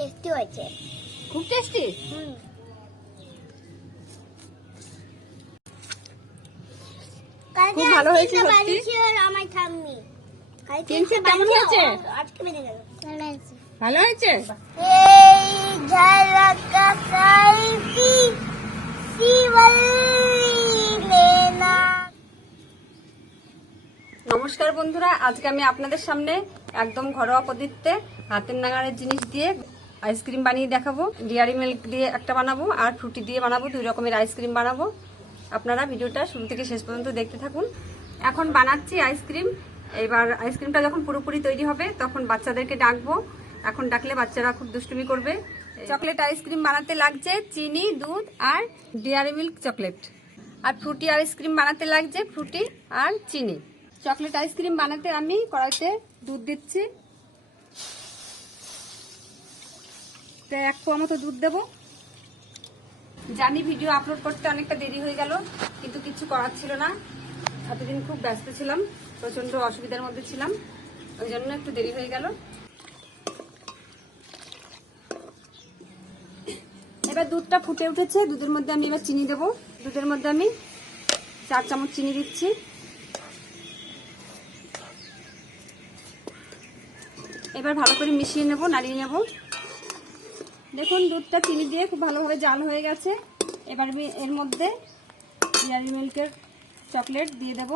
Tasty হয়েছে, খুব tasty. খুব ভালো হয়েছে সত্যি। আমার ঠাম্মি কেমন হয়েছে? আজকে বেড়ে গেল। ভালো হয়েছে। এই ঝলকা সাইফি শিবলেনা। নমস্কার বন্ধুরা, আজকে আমি আপনাদের সামনে একদম ঘরোয়া পদ্ধতিতে হাতের নাগালের জিনিস দিয়ে আইসক্রিম বানিয়ে দেখাবো। ডেয়ারি মিল্ক দিয়ে একটা বানাবো আর ফ্রুটি দিয়ে বানাবো, দুই রকমের আইসক্রিম বানাবো। আপনারা ভিডিওটা শুরু থেকে শেষ পর্যন্ত দেখতে থাকুন। এখন বানাচ্ছি আইসক্রিম। এবার আইসক্রিমটা যখন পুরোপুরি তৈরি হবে তখন বাচ্চাদেরকে ডাকবো। এখন ডাকলে বাচ্চারা খুব দুষ্টুমি করবে। চকলেট আইসক্রিম বানাতে লাগছে চিনি, দুধ আর ডেয়ারি মিল্ক চকলেট। আর ফ্রুটি আইসক্রিম বানাতে লাগছে ফ্রুটি আর চিনি। চকলেট আইসক্রিম বানাতে আমি কড়াইতে দুধ দিচ্ছি, 1 পোয়া মতো দুধ দেবো। জানি ভিডিও আপলোড করতে অনেকটা দেরি হয়ে গেল, কিন্তু কিছু করার ছিল না। এতদিন খুব ব্যস্ত ছিলাম, প্রচন্ড অসুবিধার মধ্যে ছিলাম, ওই জন্য একটু দেরি হয়ে গেল। এবার দুধটা ফুটে উঠেছে, দুধের মধ্যে আমি এবার চিনি দেবো। দুধের মধ্যে আমি 4 চামচ চিনি দিচ্ছি। এবার ভালো করে মিশিয়ে নেব, নাড়িয়ে নেব। দেখুন দুধটা চিনি দিয়ে খুব ভালোভাবে জাল হয়ে গেছে। এবার আমি এর মধ্যে ডেয়ারি মিল্কের চকলেট দিয়ে দেব।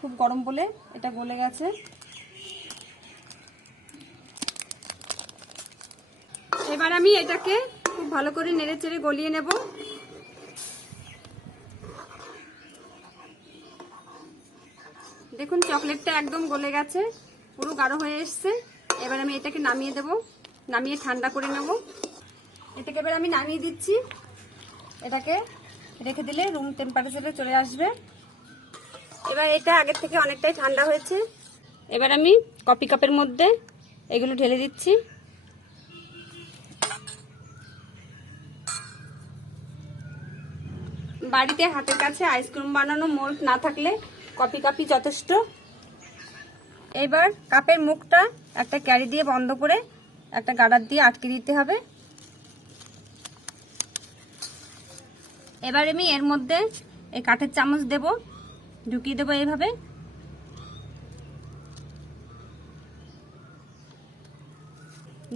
খুব গরম বলে এটা গলে গেছে। এবার আমি এটাকে খুব ভালো করে নেড়ে চেড়ে গলিয়ে নেব। দেখুন চকলেটটা একদম গলে গেছে, পুরো গাঢ় হয়ে এসছে। এবার আমি এটাকে নামিয়ে দেব, নামিয়ে ঠান্ডা করে নেব। এটাকে এবার আমি নামিয়ে দিচ্ছি। এটাকে রেখে দিলে রুম টেম্পারেচারে চলে আসবে। এবার এটা আগের থেকে অনেকটাই ঠান্ডা হয়েছে। এবার আমি কফি কাপের মধ্যে এগুলো ঢেলে দিচ্ছি। বাড়িতে হাতের কাছে আইসক্রিম বানানো মোল্ড না থাকলে কফি কাপই যথেষ্ট। এবার কাপের মুখটা একটা ক্যারি দিয়ে বন্ধ করে একটা গার্ডার দিয়ে আটকে দিতে হবে। এবার আমি এর মধ্যে এই কাঠের চামচ দেব, ঢুকিয়ে দেবো এইভাবে।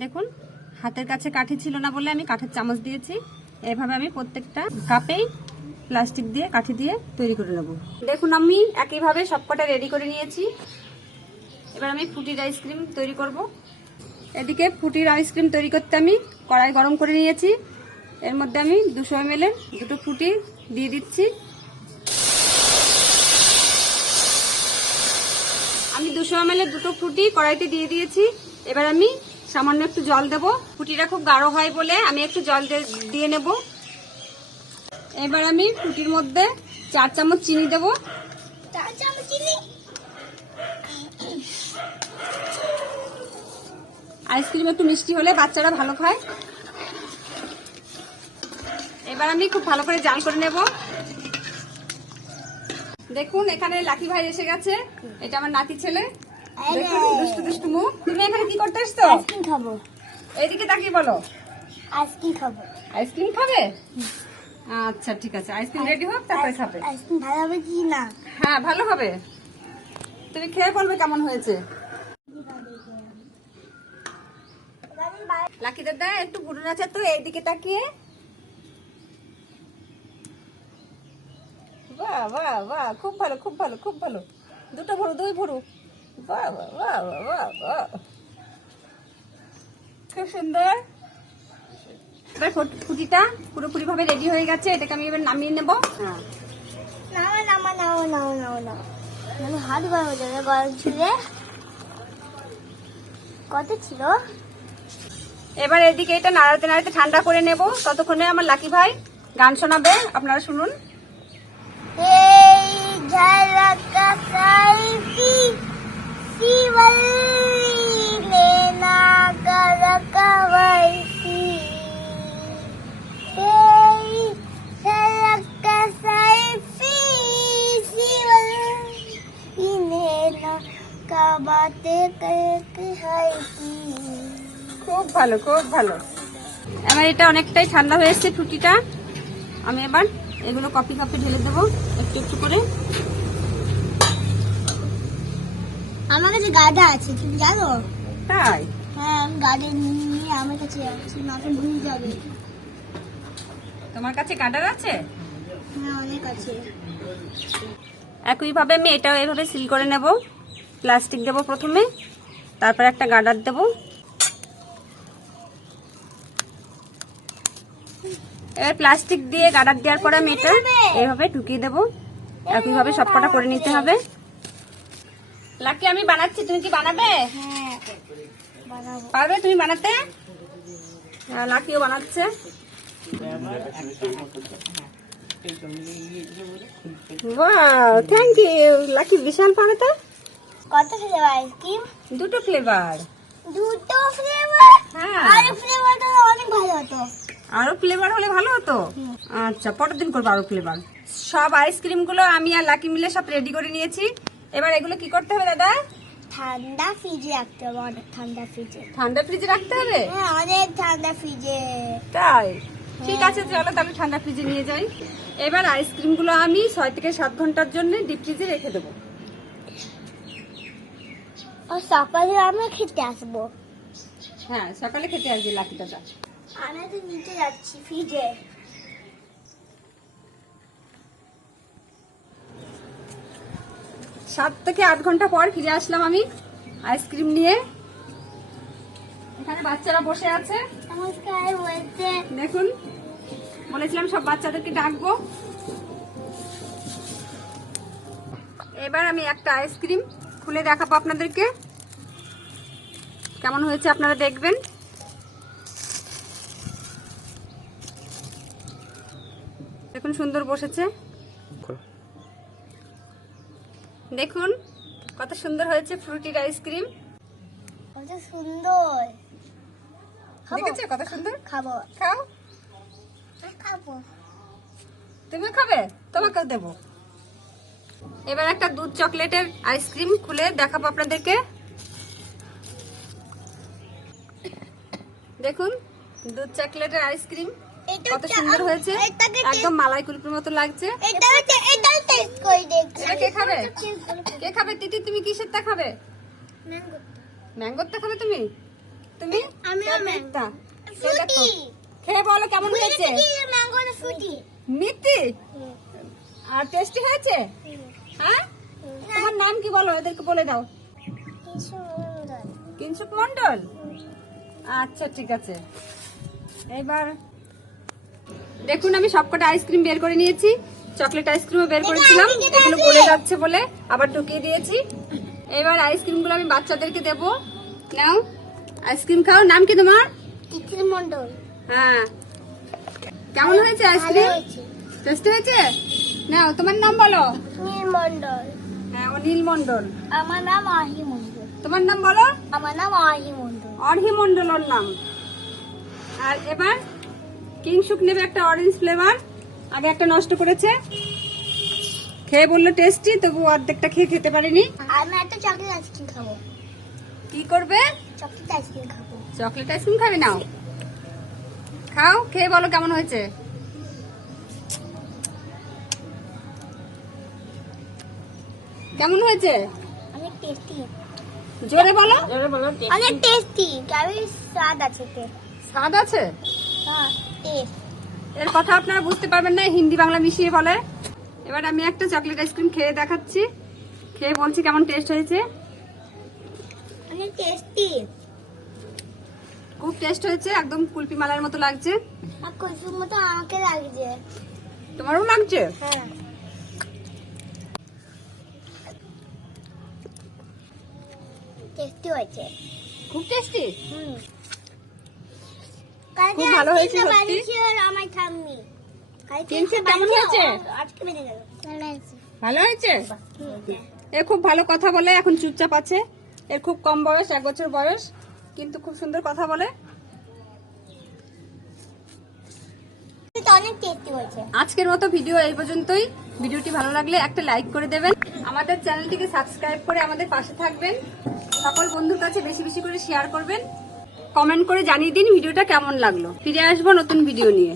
দেখুন হাতের কাছে কাঠি ছিল না বলে আমি কাঠের চামচ দিয়েছি। এইভাবে আমি প্রত্যেকটা কাপেই প্লাস্টিক দিয়ে কাঠি দিয়ে তৈরি করে নেব। দেখুন আমি একইভাবে সবকটা রেডি করে নিয়েছি। এবার আমি ফ্রুটির আইসক্রিম তৈরি করব। এদিকে ফ্রুটির আইসক্রিম তৈরি করতে আমি কড়াই গরম করে নিয়েছি। এর মধ্যে আমি 200 ml দুটো ফ্রুটি দিয়ে দিচ্ছি। আমি 200 ml দুটো ফ্রুটি কড়াইতে দিয়ে দিয়েছি। এবার আমি সামান্য একটু জল দেব। ফ্রুটিটা খুব গাঢ় হয় বলে আমি একটু জল দিয়ে নেব। এবার আমি ফ্রুটির মধ্যে 4 চামচ চিনি দেব। 4 চামচ চিনি। আইসক্রিম একটু মিষ্টি হলে বাচ্চারা ভালো খায়। এবার আমি খুব ভালো করে জাল করে নেব। দেখুন এখানে লাকি ভাই এসে গেছে, এটা আমার নাতি ছেলে। দেখুন দুষ্টু দুষ্টু মুখ। তুমি এখানে কি করতে এসছো? আইসক্রিম খাবো। এইদিকে তাকিয়ে বলো। আইসক্রিম খাবো। আইসক্রিম খাবে? আচ্ছা ঠিক আছে, আইসক্রিম রেডি হোক তারপরে খাবে। আইসক্রিম ভালো হবে কি না? হ্যাঁ ভালো হবে, তুমি খেয়ে বলবে কেমন হয়েছে। লাকি দাদা একটু ঘুরুন আছে তো, এইদিকে তাকিয়ে। বাহ বাহ বাহ, খুব ভালো খুব ভালো খুব ভালো। দুটো ভরু, 2 ভরু। বাহ বাহ বাহ বাহ বাহ, খুব সুন্দর। এবার ফুটিটা পুরোপুরি ভাবে রেডি হয়ে গেছে। এটাকে আমি এবার নামিয়ে নেব। মানে হাত গরম হয়ে যাবে। গরম ছিল কত ছিল। এবার এদিকে এটা নাড়াতে নাড়াতে ঠান্ডা করে নেব। ততক্ষণে আমার লাকি ভাই গান শোনাবে, আপনারা শুনুন। এই ঝলকা সাইফি শিবলেনা গলকা ভাইসি। এই ঝলকা সাইফি শিবলেনা কাবাতে কে হাইসি। খুব ভালো খুব ভালো। এবার এটা অনেকটাই ঠান্ডা হয়ে এসছে ফ্রুটিটা। আমি এবার এগুলো কপি কাপে ঢেলে দেবো একটু একটু করে। আমার কাছে গাদা আছে, তুমি জানো? তাই? হ্যাঁ, আমি গাদা নিয়ে আমার কাছে আছে, মাকে ভুলে যাবে। তোমার কাছে গার্ডার আছে? হ্যাঁ, অনেক আছে। একইভাবে আমি এটাও এভাবে সিল করে নেব। প্লাস্টিক দেব প্রথমে, তারপর একটা গার্ডার দেব। এবার প্লাস্টিক দিয়ে গার্ডার দেওয়ার পরে আমি এটা এইভাবে ঢুকিয়ে দেব। একইভাবে সবকটা করে নিতে হবে। লাকি আমি বানাচ্ছি, তুমি কি বানাবে? হ্যাঁ, বানাবো। পারবে তুমি বানাতে? হ্যাঁ, লাকিও বানাচ্ছে। Wow, thank you. লাকি বিশাল বানাতে। কত ফ্লেভার আইসক্রিম? দুটো ফ্লেভার। দুটো ফ্লেভার? হ্যাঁ। আরে ফ্লেভারটা অনেক ভালো হতো। আরো ফ্লেভার হলে ভালো হতো। আচ্ছা, পরের দিন করবো আরো ফ্লেভার। সব আইসক্রিম গুলো আমি আর লাকি মিলে সব রেডি করে নিয়েছি। এবার এগুলো কি করতে হবে দাদা? ঠান্ডা ফ্রিজে রাখতে হবে, অনেক ঠান্ডা ফ্রিজে। ঠান্ডা ফ্রিজে রাখতে হবে? হ্যাঁ, অনেক ঠান্ডা ফ্রিজে। তাই? ঠিক আছে, চলো তাহলে ঠান্ডা ফ্রিজে নিয়ে যাই। এবার আইসক্রিম গুলো আমি 6 থেকে 7 ঘন্টার জন্য ডিপ ফ্রিজে রেখে দেবো। আর সকালে আমরা খেতে আসবো। হ্যাঁ, সকালে খেতে আসবে লাকি দাদা। আমি তো নিতে যাচ্ছি ফ্রিজে। 7 থেকে 8 ঘন্টা পর ফিরে আসলাম আমি আইসক্রিম নিয়ে। এখানে বাচ্চারা বসে আছে। নমস্কার বলতে। দেখুন, বলেছিলাম সব বাচ্চাদেরকে ডাকবো। এবার আমি একটা আইসক্রিম খুলে দেখাবো আপনাদেরকে, কেমন হয়েছে আপনারা দেখবেন। দেখুন সুন্দর বসেছে, দেখুন কত সুন্দর হয়েছে ফ্রুটির আইসক্রিম। কত সুন্দর। দেখেছো কত সুন্দর? খাবো। খাও। খাবো। তুমিও খাবে? তোমাকেও দেবো। এবার একটা দুধ চকলেটের আইসক্রিম খুলে দেখাবো আপনাদেরকে। দেখুন দুধ চকলেটের আইসক্রিম কত সুন্দর হয়েছে, একদম মালাই কুলফির মতো লাগছে। এটা টেস্ট করে দেখছি। এটা কে খাবে? কে খাবে? তিতি তুমি কিসেরটা খাবে? ম্যাঙ্গোরটা খাবে তুমি? তুমি? আমি ম্যাঙ্গোরটা ফ্রুটি। খেয়ে বলো কেমন হয়েছে। ম্যাঙ্গো না ফ্রুটি? মিষ্টি আর টেস্টি হয়েছে। হ্যাঁ, তোমার নাম কি বলো, এদেরকে বলে দাও। কিংসুক মন্ডল। আচ্ছা ঠিক আছে। এবার দেখুন আমি সবকটা আইসক্রিম বের করে নিয়েছি। চকলেট আইসক্রিমও বের করেছিলাম, এগুলো গলে যাচ্ছে বলে আবার ঢুকিয়ে দিয়েছি। এবার আইসক্রিম গুলো আমি বাচ্চাদেরকে দেবো। নাও আইসক্রিম খাও। নাম কি তোমার? তিতির মন্ডল। হ্যাঁ, কেমন হয়েছে আইসক্রিম? টেস্টি হয়েছে? নাও তোমার নাম বলো। নীল মন্ডল। হ্যাঁ, অনিল মন্ডল। আমার নাম আহি মন্ডল। তোমার নাম বলো। আমার নাম আহি মন্ডল। অর্হি মন্ডল ওর নাম। আর এবার কিংসুক নেবে একটা অরেঞ্জ ফ্লেভার। আগে একটা নষ্ট করেছে, খেয়ে বললো টেস্টি, তবু অর্ধেকটা খেয়ে খেতে পারিনি। আমি একটা চকলেট আইসক্রিম খাবো। কি করবে? চকলেট আইসক্রিম খাবো। চকলেট আইসক্রিম খাবে? নাও খাও, খেয়ে বলো কেমন হয়েছে। কেমন হয়েছে? অনেক টেস্টি। জোরে বলো। অনেক টেস্টি। কেমন স্বাদ আছে এতে। স্বাদ আছে? হ্যাঁ, টেস্ট। এর কথা আপনারা বুঝতে পারবেন না, হিন্দি বাংলা মিশিয়ে বলে। এবার আমি একটা চকলেট আইসক্রিম খেয়ে দেখাচ্ছি, খেয়ে বলছি কেমন টেস্ট হয়েছে। অনেক টেস্টি। খুব টেস্ট হয়েছে, একদম কুলফি মালার মতো লাগছে। আর কুলফির মতো আমাকে লাগছে। তোমারও লাগছে? হ্যাঁ, টেস্টি হয়েছে। খুব টেস্টি। কালকে খুব ভালো হয়েছে আইসক্রিমটা সত্যি। বানিয়েছে আমার ঠাম্মি। কিন্তু কেমন হয়েছে? আজকে বেড়ে গেল। ভালো হয়েছে। ভালো হয়েছে। এ খুব ভালো কথা বলে, এখন চুপচাপ আছে। এর খুব কম বয়স, 1 বছর বয়স, কিন্তু খুব সুন্দর কথা বলে। এটা অনেক টেস্টি হয়েছে। আজকের মতো ভিডিও এই পর্যন্তই। ভিডিওটি ভালো লাগলে একটা লাইক করে দেবেন, আমাদের চ্যানেলটিকে সাবস্ক্রাইব করে আমাদের পাশে থাকবেন, সকল বন্ধুর কাছে বেশি বেশি করে শেয়ার করবেন। কমেন্ট করে জানিয়ে দিন ভিডিওটা কেমন লাগলো। ফিরে আসবো নতুন ভিডিও নিয়ে।